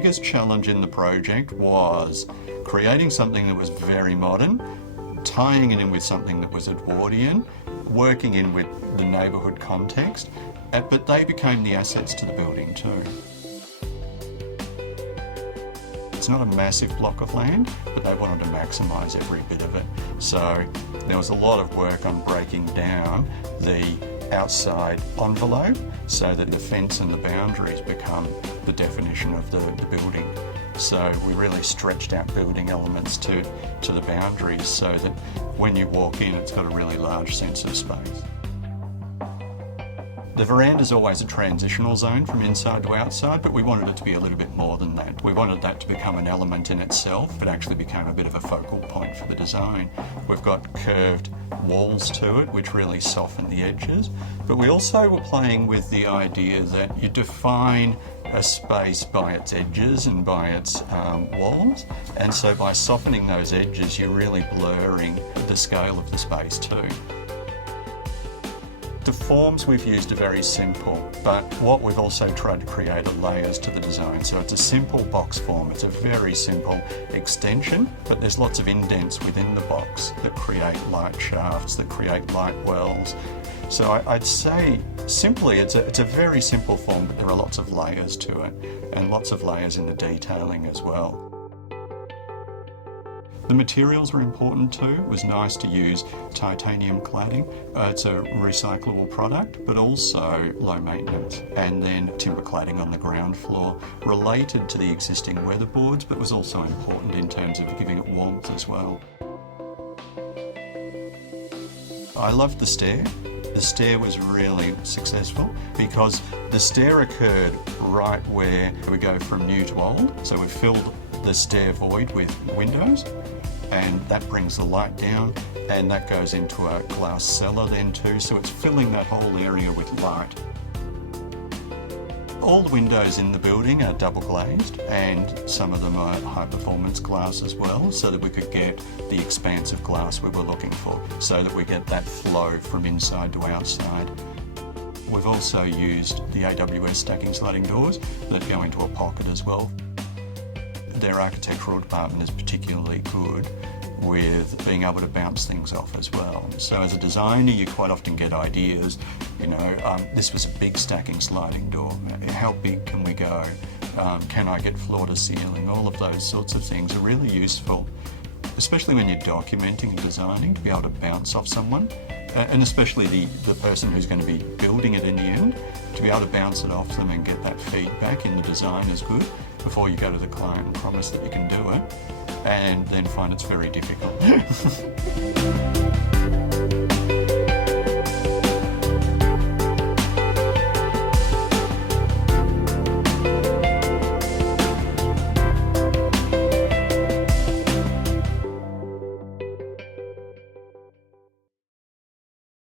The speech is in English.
biggest challenge in the project was creating something that was very modern, tying it in with something that was Edwardian, working in with the neighbourhood context, but they became the assets to the building too. It's not a massive block of land, but they wanted to maximise every bit of it. So there was a lot of work on breaking down the outside envelope so that the fence and the boundaries become the definition of the building. So we really stretched out building elements to the boundaries so that when you walk in, it's got a really large sense of space. The veranda is always a transitional zone from inside to outside, but we wanted it to be a little bit more than that. We wanted that to become an element in itself, but actually became a bit of a focal point for the design. We've got curved walls to it, which really soften the edges, but we also were playing with the idea that you define a space by its edges and by its walls, and so by softening those edges, you're really blurring the scale of the space too. The forms we've used are very simple, but what we've also tried to create are layers to the design. So it's a simple box form, it's a very simple extension, but there's lots of indents within the box that create light shafts, that create light wells. So I'd say simply it's a very simple form, but there are lots of layers to it, and lots of layers in the detailing as well. The materials were important too. It was nice to use titanium cladding. It's a recyclable product, but also low maintenance. And then timber cladding on the ground floor, related to the existing weatherboards, but was also important in terms of giving it warmth as well. I loved the stair. The stair was really successful because the stair occurred right where we go from new to old. So we filled the stair void with windows, and that brings the light down, and that goes into a glass cellar then too, so it's filling that whole area with light. All the windows in the building are double glazed, and some of them are high performance glass as well, so that we could get the expansive glass we were looking for, so that we get that flow from inside to outside. We've also used the AWS stacking sliding doors that go into a pocket as well. Their architectural department is particularly good with being able to bounce things off as well. So as a designer, you quite often get ideas, this was a big stacking sliding door. How big can we go? Can I get floor to ceiling? All of those sorts of things are really useful, especially when you're documenting and designing, to be able to bounce off someone, and especially the person who's going to be building it in the end, to be able to bounce it off them and get that feedback in the design is good before you go to the client and promise that you can do it, and then find it's very difficult.